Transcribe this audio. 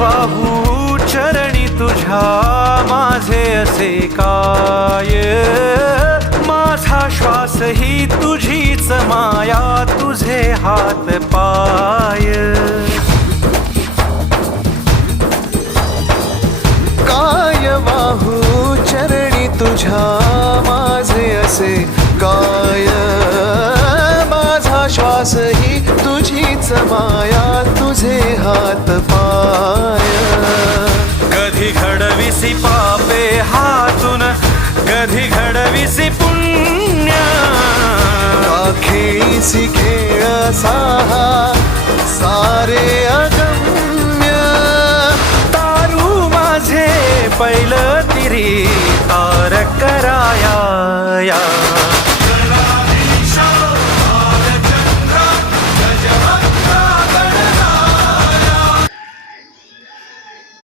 वाहू चरणी तुझ्या माझे असे काय, माझा श्वास ही तुझीच माया, तुझे हात पाय. काय वाहू चरणी तुझ्या माझे असे काय, माझा श्वास ही तुझीच माया, तुझे हात पाय. कधी घडविसी पापे हातून, कधी घडविसी पुण्य, खेळीसी खेळ साहा सारे अगम्य. तारू माझे पैल तिरी